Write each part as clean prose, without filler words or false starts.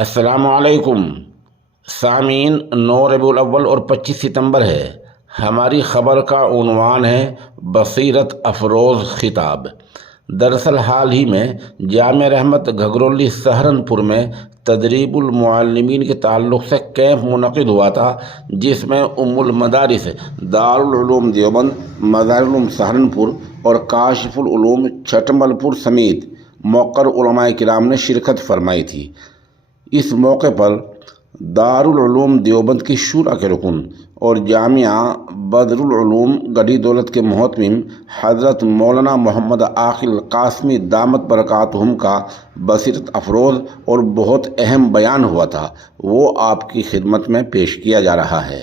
السلام علیکم سامعین، 9 ربیع الاول اور 25 ستمبر ہے۔ ہماری خبر کا عنوان ہے بصیرت افروز خطاب۔ دراصل حال ہی میں جامعہ رحمت گھگرولی سہارنپور میں تدریب المعلمین کے تعلق سے کیمپ منعقد ہوا تھا، جس میں ام المدارس دارالعلوم دیوبند، مظاہر سہارنپور اور کاشف العلوم چھٹمل پور سمیت موقر علماء کرام نے شرکت فرمائی تھی۔ اس موقع پر دارالعلوم دیوبند کی شورا کے رکن اور جامعہ بدر العلوم گڑھی دولت کے محتمم حضرت مولانا محمد عاقل قاسمی دامت برکاتہم کا بصیرت افروز اور بہت اہم بیان ہوا تھا، وہ آپ کی خدمت میں پیش کیا جا رہا ہے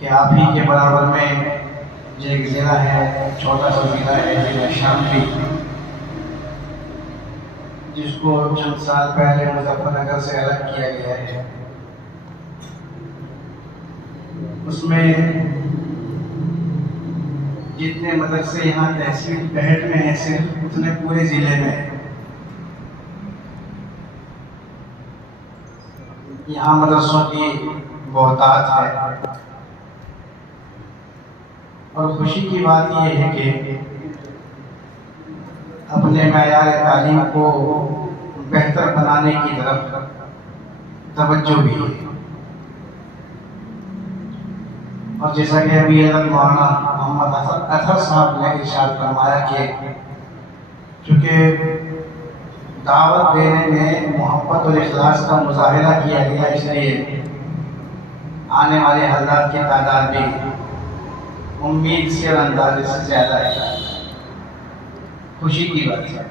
کہ آپ ہی کے برابر میں جو ایک ضلع ہے، چھوٹا سا ضلع ہے ضلع شاملی، جس کو چند سال پہلے مظفر نگر سے الگ کیا گیا ہے، اس میں جتنے مدرسے یہاں تحصیل بہٹ میں ہیں صرف اتنے پورے ضلع میں یہاں مدرسوں کی بہتات ہے۔ اور خوشی کی بات یہ ہے کہ اپنے معیار تعلیم کو بہتر بنانے کی طرف توجہ بھی ہے۔ اور جیسا کہ ابھی حضرت مولانا محمد اطہر صاحب نے ارشاد فرمایا کہ چونکہ دعوت دینے میں محبت اور اخلاص کا مظاہرہ کیا گیا، اس لیے آنے والے حضرات کی تعداد بھی امید سے اور اندازے سے زیادہ ہے۔ خوشی کی بات ہے۔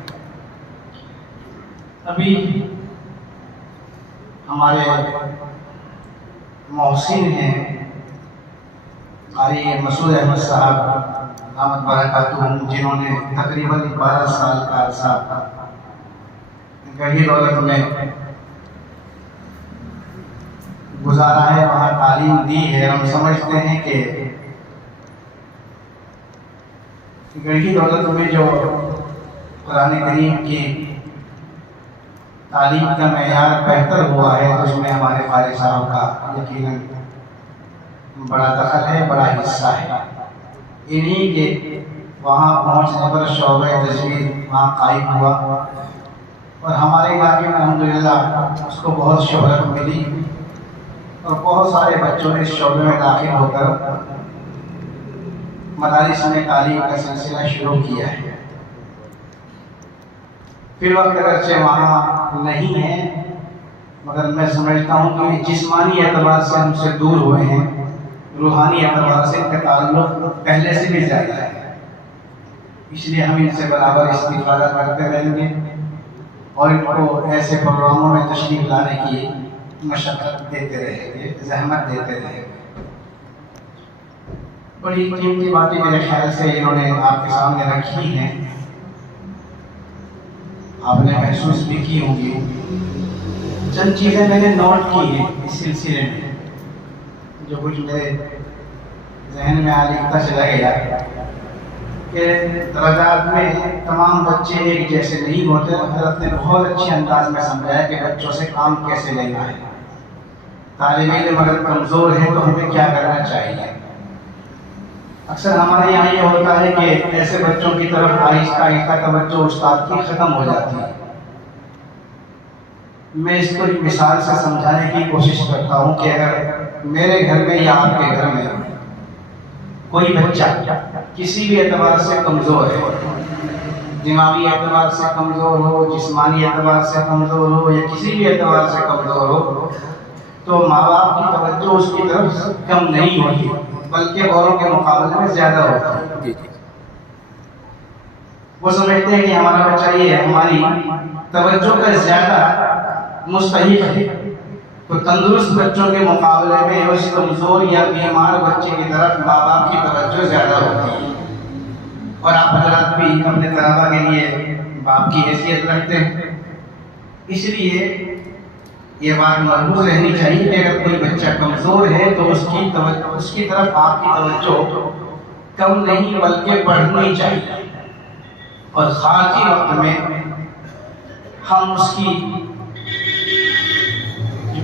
ابھی ہمارے محسن ہیں قاری مسعود احمد صاحب دامت برکاتہم، جنہوں نے تقریباً 12 سال کا عرصہ گڑھی دولت میں گزارا ہے، وہاں تعلیم دی ہے۔ ہم سمجھتے ہیں کہ گڑھی دولت میں جو قرآن کریم کی تعلیم کا معیار بہتر ہوا ہے، تو اس میں ہمارے قاری صاحب کا یقیناً بڑا دخل ہے، بڑا حصہ ہے۔ انہی کے وہاں پہنچنے پر شعبہ تجوید وہاں قائم ہوا اور ہمارے علاقے میں الحمدللہ اس کو بہت شہرت ملی اور بہت سارے بچوں نے اس شعبے میں داخل ہو کر مدارس میں تعلیم کا سلسلہ شروع کیا ہے۔ فی الوقت اگرچہ وہاں نہیں ہے، مگر میں سمجھتا ہوں کہ جسمانی اعتبار سے ہم سے دور ہوئے ہیں، روحانی اعتبار سے ان کا تعلق پہلے سے بھی زیادہ ہے، اس لیے ہم ان سے برابر استفادہ کرتے رہیں گے اور ان کو ایسے پروگراموں میں تشریف لانے کی مشقت دیتے رہیں گے، زحمت دیتے رہیں گے۔ بڑی قیمتی باتیں میرے خیال سے انہوں نے آپ کے سامنے رکھی ہیں، آپ نے محسوس بھی کی ہوں گی۔ چند چیزیں میں نے نوٹ کی ہیں اس سلسلے میں، جو کچھ میرے ذہن میں آلیختہ چلا گیا کہ درجات میں تمام بچے ایک جیسے نہیں ہوتے۔ حضرت نے بہت اچھے انداز میں سمجھایا کہ بچوں سے کام کیسے لینا ہے، طالب علم اگر کمزور ہے تو ہمیں کیا کرنا چاہیے۔ اکثر ہمارے یہاں یہ ہوتا ہے کہ ایسے بچوں کی طرف آہستہ آہستہ توجہ استاد کی ختم ہو جاتی ہے۔ میں اس کو ایک مثال سے سمجھانے کی کوشش کرتا ہوں کہ اگر میرے گھر میں یا آپ کے گھر میں کوئی بچہ کسی بھی اعتبار سے کمزور ہے، دماغی اعتبار سے کمزور ہو، جسمانی اعتبار سے کمزور ہو یا کسی بھی اعتبار سے کمزور ہو، تو ماں باپ کی توجہ اس کی طرف کم نہیں ہوتی بلکہ اوروں کے مقابلے میں زیادہ ہوتی ہے۔ وہ سمجھتے ہیں کہ ہمارا بچہ یہ ہے، ہماری توجہ کا زیادہ مستحق ہے، تو تندرست بچوں کے مقابلے میں اس کمزور یا بیمار بچے کی طرف ماں باپ کی توجہ زیادہ ہوتی ہے۔ اور آپ حضرات بھی اپنے طلباء کے لیے باپ کی حیثیت رکھتے ہیں، اس لیے یہ بات محفوظ رہنی چاہیے کہ اگر کوئی بچہ کمزور ہے تو اس کی طرف آپ کی توجہ کم نہیں بلکہ بڑھنی چاہیے، اور خارجی وقت میں ہم اس کی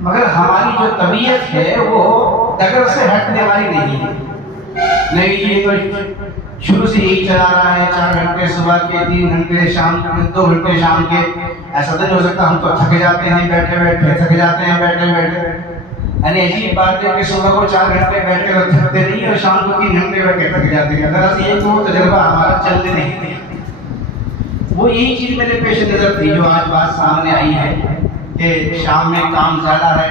مگر ہماری جو طبیعت ہے وہ ڈگر سے ہٹنے والی نہیں ہے. نہیں یہ تو شروع سے یہی چلا رہا ہے, 4 گھنٹے صبح کے, 3 گھنٹے شام کے, 2 گھنٹے شام کے. ایسا تو نہیں ہو سکتا, ہم تو تھک جاتے ہیں بیٹھے بیٹھے, تھک جاتے ہیں بیٹھے بیٹھے. یعنی عجیب بات ہے کہ صبح کو 4 گھنٹے بیٹھ کے تھکتے نہیں اور شام کو 3 گھنٹے بیٹھ کے تھک جاتے ہیں. دراصل یہ تو تجربہ ہمارا چلنے نہیں دیا. وہ یہی چیز میرے پیش نظر تھی جو آج بات سامنے آئی ہے کہ شام میں کام زیادہ ہے,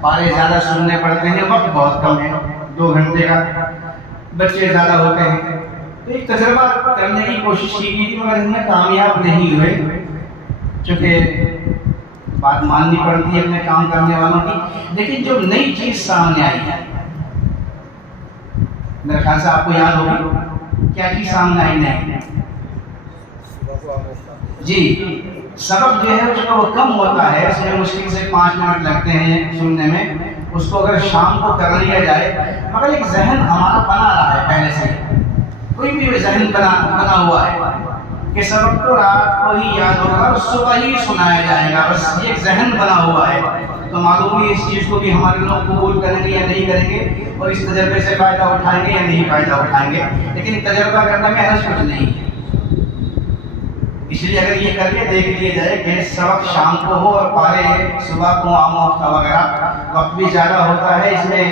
پارے زیادہ سننے پڑتے ہیں, وقت بہت کم ہے, 2 گھنٹے کا, بچے زیادہ ہوتے ہیں. تو ایک تجربہ کرنے کی کوشش کی گئی تھی مگر ان میں کامیاب نہیں ہوئے, چونکہ بات ماننی پڑتی ہے اپنے کام کرنے والوں کی. لیکن جو نئی چیز سامنے آئی ہے, میرے خیال سے آپ کو یاد ہوگی کیا چیز سامنے آئی نہیں. جی, سبق جو ہے اس کا وہ کم ہوتا ہے, اس میں مشکل سے 5 منٹ لگتے ہیں سننے میں. اس کو اگر شام کو کر لیا جائے, مگر ایک ذہن ہمارا بنا رہا ہے پہلے سے, کوئی بھی ذہن بنا ہوا ہے کہ سبق تو رات کو ہی یاد ہوگا اور صبح ہی سنایا جائے گا, بس یہ ایک ذہن بنا ہوا ہے. تو معلوم ہے اس چیز کو بھی ہمارے لوگ قبول کریں گے یا نہیں کریں گے, اور اس تجربے سے فائدہ اٹھائیں گے یا نہیں فائدہ اٹھائیں گے. لیکن تجربہ کرنے میں حرج کچھ نہیں ہے. اس لیے اگر یہ کر کے دیکھ لیا جائے کہ سبق شام کو ہو اور پارے صبح کو عام ہفتہ وغیرہ, وقت بھی زیادہ ہوتا ہے, اس میں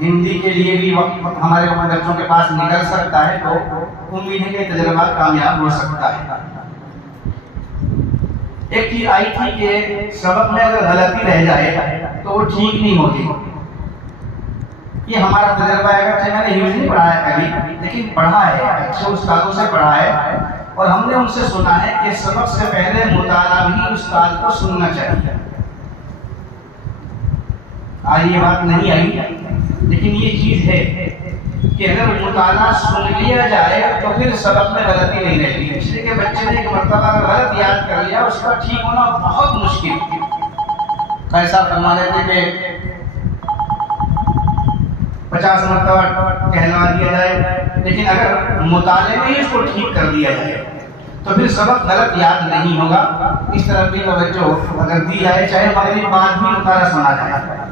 ہندی کے لیے بھی وقت ہمارے بچوں کے پاس نکل سکتا ہے, تو امید ہے کہ تجربہ کامیاب ہو سکتا ہے. ایک چیز آئی تھی کہ سبق میں اگر غلطی رہ جائے تو وہ ٹھیک نہیں ہوتی. یہ ہمارا تجربہ ہے, اچھا میں نے یوز نہیں پڑھا ہے کبھی, لیکن پڑھا ہے, اچھے استادوں سے پڑھا ہے, اور ہم نے ان سے سنا ہے کہ سبق سے پہلے مطالعہ بھی استاد کو سننا چاہیے. آج یہ بات نہیں آئی, لیکن یہ چیز ہے کہ اگر مطالعہ سن لیا جائے تو پھر سبق میں غلطی نہیں رہتی. اس لیے کہ بچے نے ایک مرتبہ اگر غلط یاد کر لیا, اس کا ٹھیک ہونا بہت مشکل. ایسا فرما دیتے کہ 50 مرتبہ کہلوا دیا جائے, لیکن اگر مطالعے میں ہی اس کو ٹھیک کر دیا جائے تو پھر سبق غلط یاد نہیں ہوگا. اس طرح بھی توجہ اگر دی جائے, چاہے مغرب بعد بھی مطالعہ سنا جائے,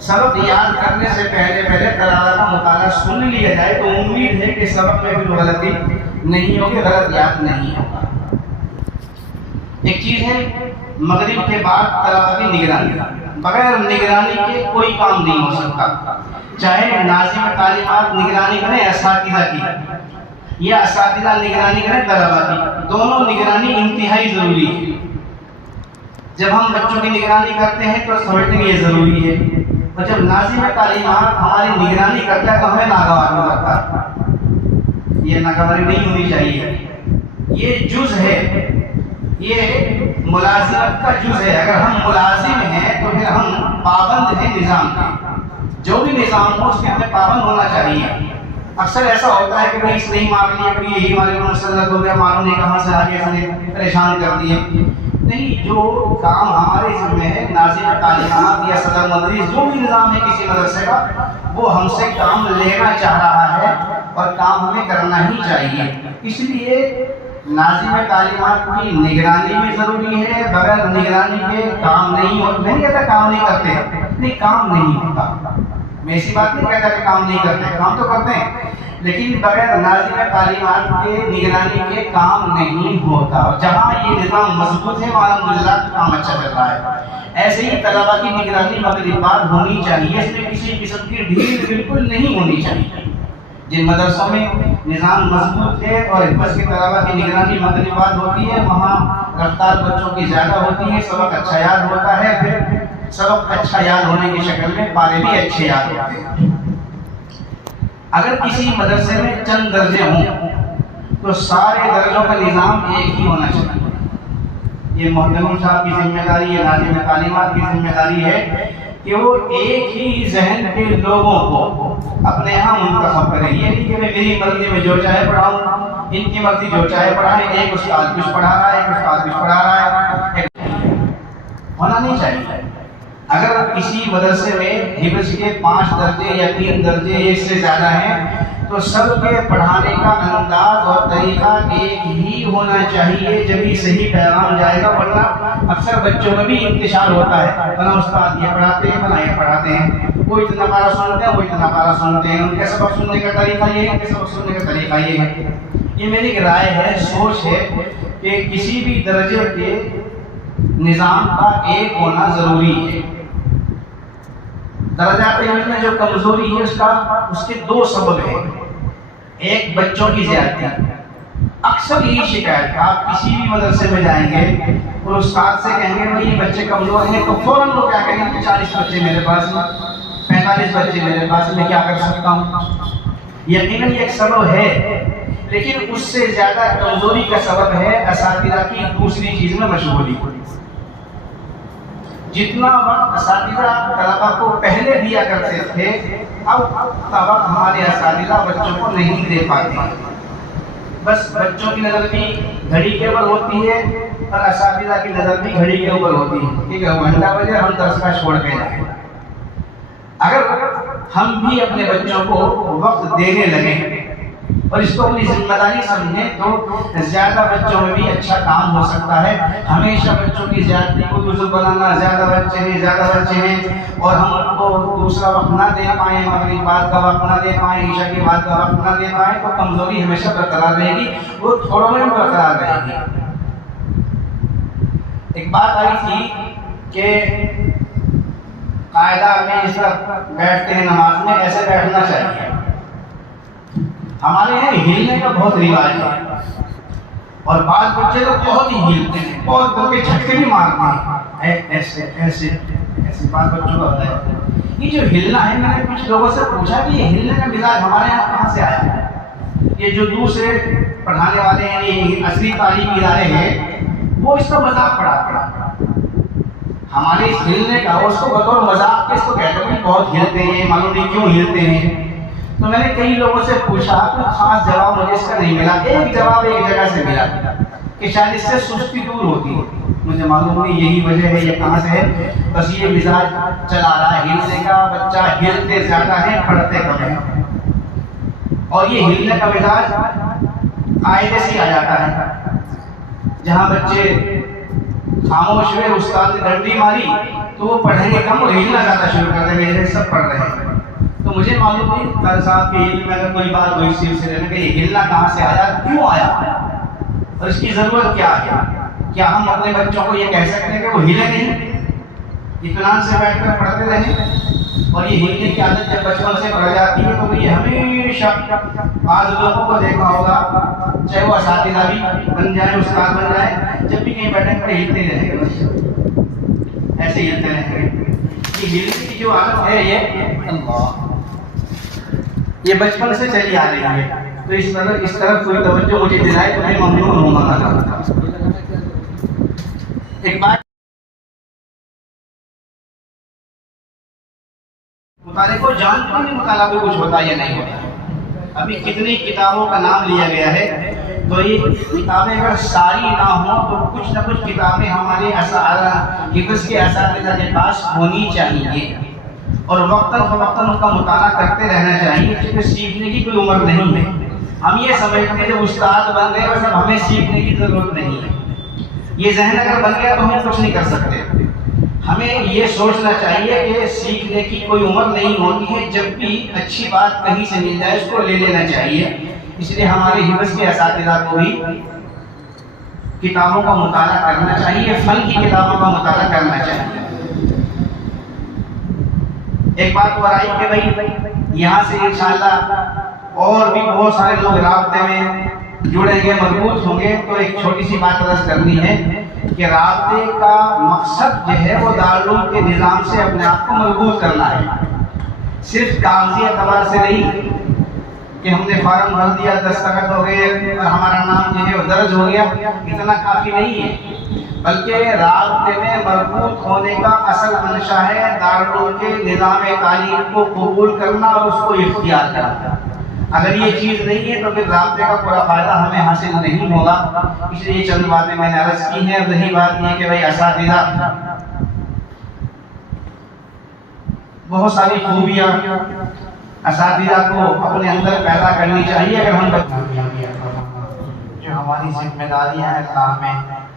سبق یاد کرنے سے پہلے قرآن کا مطالعہ سن لیا جائے تو امید ہے کہ سبق میں بھی غلطی نہیں ہوگی, غلط یاد نہیں ہوگا. ایک چیز ہے مغرب کے بعد طلبہ کی نگرانی. بغیر نگرانی کے کوئی کام نہیں ہو سکتا, چاہے ناظم تعلیمات نگرانی کریں اساتذہ کی یا اساتذہ نگرانی کریں طلبہ کی, دونوں نگرانی انتہائی ضروری ہے. جب ہم بچوں کی نگرانی کرتے ہیں تو سمجھتے ہیں یہ ضروری ہے, اور جب ناظم تعلیمات ہماری نگرانی کرتا ہے تو ہمیں ناگوار ہو جاتا ہے. یہ ناگواری نہیں ہونی چاہیے, یہ جز ہے, یہ ملازمت کا جز ہے. اگر ہم ملازم ہیں تو پھر ہم پابند ہیں نظام کے, جو بھی نظام ہو اس کے ہمیں پابند ہونا چاہیے. اکثر ایسا ہوتا ہے کہ بھائی اس نہیں مان لیا, کبھی یہی ہمارے مسلط ہو گیا, معلوم نہیں کہاں سے آگے سے پریشان کر دیے. نہیں, جو کام ہمارے ذمہ ہے, ناظم تعلیمات یا صدر مدرس جو بھی نظام ہے کسی مدرسے کا, وہ ہم سے کام لینا چاہ رہا ہے اور کام ہمیں کرنا ہی چاہیے. اس لیے ناظم تعلیمات کی نگرانی بھی ضروری ہے. بغیر نگرانی کے کام نہیں ہوتا. نہیں کہتا کام نہیں کرتے, نہیں کام نہیں ہوتا, میں ایسی بات نہیں کہتا کہ کام نہیں کرتے, کام تو کرتے ہیں, لیکن بغیر ناظم تعلیمات کے نگرانی کے کام نہیں ہوتا. اور جہاں یہ نظام مضبوط ہے الحمدللہ کام اچھا چل رہا ہے. ایسے ہی طلبہ کی نگرانی مغرب بعد ہونی چاہیے, اس میں کسی قسم کی ڈھیل بالکل نہیں ہونی چاہیے. جن مدرسوں میں نظام مضبوط ہے اور حفظ کے طلبہ کی نگرانی مغرب بعد ہوتی ہے, وہاں رفتار بچوں کی زیادہ ہوتی ہے, سبق اچھا یاد ہوتا ہے. پھر سبق اچھا یاد ہونے کی شکل میں پارے بھی اچھے یاد ہوتے ہیں. اگر کسی مدرسے میں چند درجے ہوں تو سارے درجوں کا نظام ایک ہی ہونا چاہیے. یہ محترم صاحب کی ذمہ داری, یہ ناظم تعلیمات کی ذمہ داری ہے کہ وہ ایک ہی ذہن کے لوگوں کو اپنے یہاں منتخب کریں. یہ نہیں کہ میں میری مرضی میں جو چاہے پڑھاؤں, ان کی مرضی جو چاہے پڑھائیں. ایک استاد کچھ پڑھا رہا ہے, ایک استاد کچھ پڑھا رہا ہے, ہونا نہیں چاہیے. اگر کسی مدرسے میں حفظ کے 5 درجے یا 3 درجے اس سے زیادہ ہیں تو سب کے پڑھانے کا انداز اور طریقہ ایک ہی ہونا چاہیے، جب ہی صحیح پیغام جائے گا، ورنہ اکثر بچوں میں بھی انتشار ہوتا ہے، بنا استاد یہ پڑھاتے ہیں، بنا یہ پڑھاتے ہیں، وہ اتنا پارا سنتے ہیں، وہ اتنا پارا سنتے ہیں، ان کے سبق سننے کا طریقہ یہ ہے، ان کے سبق سننے کا طریقہ یہ ہے۔ یہ میری رائے ہے، سوچ ہے کہ کسی بھی درجے کے نظام کا ایک ہونا ضروری ہے۔ درجات علم میں جو کمزوری ہے اس کے دو سبب ہیں۔ ایک بچوں کی زیادتی، اکثر یہی شکایت، آپ کسی بھی مدرسے میں جائیں گے اور استاد سے کہیں گے بھائی یہ بچے کمزور ہیں، تو فوراً وہ کیا کہیں گے 40 بچے میرے پاس، 45 بچے میرے پاس، میں کیا کر سکتا ہوں۔ یقیناً یہ ایک سبب ہے، لیکن اس سے زیادہ کمزوری کا سبب ہے اساتذہ کی دوسری چیز میں مشغولی۔ جتنا وقت اساتذہ طلبہ کو پہلے دیا کرتے تھے، اب وقت ہمارے اساتذہ بچوں کو نہیں دے پاتے ہیں۔ بس بچوں کی نظر بھی گھڑی کے اوپر ہوتی ہے اور اساتذہ کی نظر بھی گھڑی کے اوپر ہوتی ہے، ٹھیک ہے، گھنٹہ بجے ہم درس کا چھوڑ کے جائیں۔ اگر ہم بھی اپنے بچوں کو وقت دینے لگیں اور اس کو اپنی ذمہ داری سمجھیں تو زیادہ بچوں میں بھی اچھا کام ہو سکتا ہے۔ ہمیشہ بچوں کی زیادتی کو دوسرا بنانا، زیادہ بچے ہیں اور ہم ان کو دوسرا وقت نہ دے پائیں، مغرب بعد کا وقت نہ دے پائیں، عشاء کے بعد کا وقت نہ دے پائیں، تو کمزوری ہمیشہ برقرار رہے گی، وہ تھوڑوں میں برقرار رہے گی۔ ایک بات آئی تھی کہ قاعدہ میں اس طرح بیٹھتے ہیں نماز میں، ایسے بیٹھنا چاہیے۔ ہمارے یہاں ہلنے کا بہت رواج ہے اور بعض بچے تو بہت ہی ہلتے ہیں، بہت دل کے جھٹکے بھی مارتے ہیں، ایسے ایسے ایسے بعض بچوں کا ہوتا ہے۔ یہ جو ہلنا ہے، میں نے کچھ لوگوں سے پوچھا کہ یہ ہلنے کا مزاج ہمارے یہاں کہاں سے آیا ہے؟ یہ جو دوسرے پڑھانے والے ہیں، یہ اصلی تعلیمی ادارے ہیں، وہ اس کا مذاق اڑاتے ہیں۔ ہمارے اس ہلنے کا اس کو بطور مذاق کے اس کو کہتے ہیں بہت ہلتے ہیں، معلوم نہیں کیوں ہلتے ہیں۔ تو میں نے کئی لوگوں سے پوچھا، کوئی خاص جواب مجھے اس کا نہیں ملا۔ ایک جواب ایک جگہ سے ملا کہ شاید اس سے سستی دور ہوتی ہے۔ مجھے معلوم نہیں یہی وجہ ہے، یہ کہاں سے ہے، بس یہ مزاج چلا رہا ہے ہلنے کا۔ بچہ ہلتے زیادہ ہے، پڑھتے کم ہے، اور یہ ہلنے کا مزاج قاعدے سے آ جاتا ہے۔ جہاں بچے خاموش ہوئے، استاد نے ڈنڈی ماری تو وہ پڑھیں گے کم اور ہلنا زیادہ شروع کر دیں گے، جیسے سب پڑھ رہے ہیں۔ تو مجھے معلوم نہیں قاری صاحب کے علم میں اگر کوئی بات ہوئی سلسلے میں کہ یہ ہلنا کہاں سے آیا، کیوں آیا اور اس کی ضرورت کیا ہے۔ کیا ہم اپنے بچوں کو یہ کہہ سکتے ہیں کہ وہ ہلے نہیں، اطمینان سے بیٹھ کر پڑھتے رہیں؟ اور یہ ہلنے کی عادت جب بچپن سے پڑھ جاتی ہے تو یہ ہمیشہ، بعض لوگوں کو دیکھا ہوگا چاہے وہ اساتذہ بھی بن جائیں، استاد بن جائیں، جب بھی کہیں بیٹھے پڑے ہلتے رہیں گے، ایسے ہلتے رہیں گے۔ یہ ہلنے کی جو عادت ہے، یہ اللہ یہ بچپن سے چلی آ رہی ہے، تو اس طرف کوئی توجہ مجھے دلائے تو میں ممنون ہوں گا۔ ایک بات مطالعے کو جانتے ہیں، مطالعہ بھی کچھ ہوتا یا نہیں ہوتا۔ ابھی کتنی کتابوں کا نام لیا گیا ہے، تو یہ کتابیں اگر ساری نہ ہوں تو کچھ نہ کچھ کتابیں ہمارے حفظ کے اساتذہ کے پاس ہونی چاہیے اور وقتاً فوقتاً ان کا مطالعہ کرتے رہنا چاہیے، کیونکہ سیکھنے کی کوئی عمر نہیں ہے۔ ہم یہ سمجھتے ہیں جب استاد بن گئے بس اب ہمیں سیکھنے کی ضرورت نہیں ہے، یہ ذہن اگر بن گیا تو ہم کچھ نہیں کر سکتے۔ ہمیں یہ سوچنا چاہیے کہ سیکھنے کی کوئی عمر نہیں ہوتی ہے، جب بھی اچھی بات کہیں سے مل جائے اس کو لے لینا چاہیے۔ اس لیے ہمارے حفظ کے اساتذہ کو بھی کتابوں کا مطالعہ کرنا چاہیے، فن کی کتابوں کا مطالعہ کرنا چاہیے۔ ایک بات اور آئی کہ بھائی یہاں سے انشاءاللہ اور بھی بہت سارے لوگ رابطے میں جڑیں گے، مربوط ہوں گے، تو ایک چھوٹی سی بات عرض کرنی ہے کہ رابطے کا مقصد جو ہے وہ دارالعلوم کے نظام سے اپنے آپ کو مربوط کرنا ہے، صرف کاغذی اعتبار سے نہیں کہ ہم نے فارم بھر دیا، دستخط ہو گئے اور ہمارا نام جو ہے وہ درج ہو گیا، اتنا کافی نہیں ہے، بلکہ رابطے میں مربوط ہونے کا اصل منشا ہے دارالعلوم کے نظام تعلیم کو قبول کرنا اور اس کو اختیار کرنا۔ اگر یہ چیز نہیں ہے تو پھر رابطے کا پورا فائدہ ہمیں حاصل نہیں ہوگا۔ اس لیے یہ چند باتیں میں نے عرض کی ہیں۔ رہی بات یہ کہ بھائی اساتذہ بہت ساری خوبیاں اساتذہ کو اپنے اندر پیدا کرنی چاہیے. اگر ہم جو ہماری ذمہ داریاں ہیں اللہ میں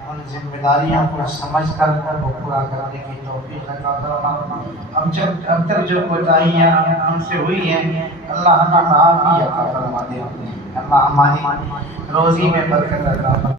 ان ذمہ داریوں کو سمجھ کر وہ پورا کرنے کی توفیق عطا فرما. اب تک جو کوتاہیاں ہم سے ہوئی ہیں اللہ ہمیں معافی عطا فرما دے. اللہ ہماری روزی میں برکت عطا فرما.